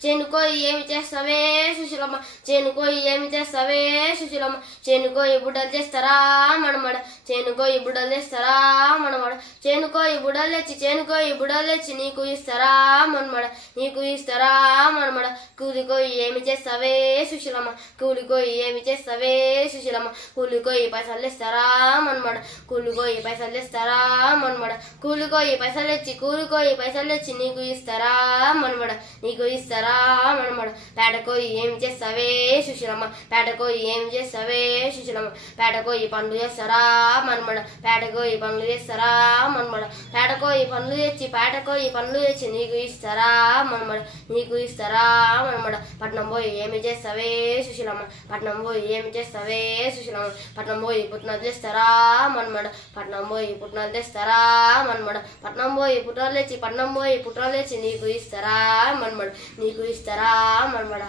చేనుకోయి ఏమి చేస్తావే సుశీలమ్మ, చేనుకోయి ఏమి చేస్తావే సుశీలమ్మ, చేనుకోయి బుడ్డలు చేస్తారా మనమడ, చేనుకోయి బుడ్డలు చేస్తారా మనమడ, చేనుకోయి బుడ్డలు తెచ్చి, చేనుకోయి బుడ్డలు తెచ్చి నీకు ఇస్తారా మనమడ, నీకు ఇస్తారా మనమడ. కూలికోయి ఏమి చేస్తావే సుశీలమ్మ, కూలికోయి ఏమి చేస్తావే సుశీలమ్మ, కూలికోయి పైసలు తెస్తారా మనమడ, కూలికోయి పైసలు తెస్తారా మనమడ, కూలికోయి పైసలు తెచ్చి, కూలికోయి పైసలు తెచ్చి నీకు ఇస్తారా మనమడ, నీకు ఇస్తారా మనమడ. పేటకోయి ఏమి చేస్తావే సుశీలమ్మ, పేటకోయి ఏమి చేస్తావే సుశీలమ్మ, పేటకోయి పనులు చేస్తారా మనమడ, పేటకోయి పనులు చేస్తారా మనమడ, పేటకోయి పనులు తెచ్చి, పేటకోయి పనులు తెచ్చి నీకు ఇస్తారా మనమడ, నీకు ఇస్తారా మనమడ. పట్నం పోయి ఏమి చేస్తావే సుశీలమ్మ, పట్నం పోయి ఏమి చేస్తావే సుశీలమ్మ, పట్నం పోయి పుట్నాలు తెస్తారా మనమడ, పట్నం పోయి పుట్నాలు తెస్తారా మనమడ, పట్నం పోయి పుట్నాలు తెచ్చి, పట్నం పోయి పుట్నాలు తెచ్చి నీకు ఇస్తారా మనమడ, నీకు ఇస్తారా మనమడ.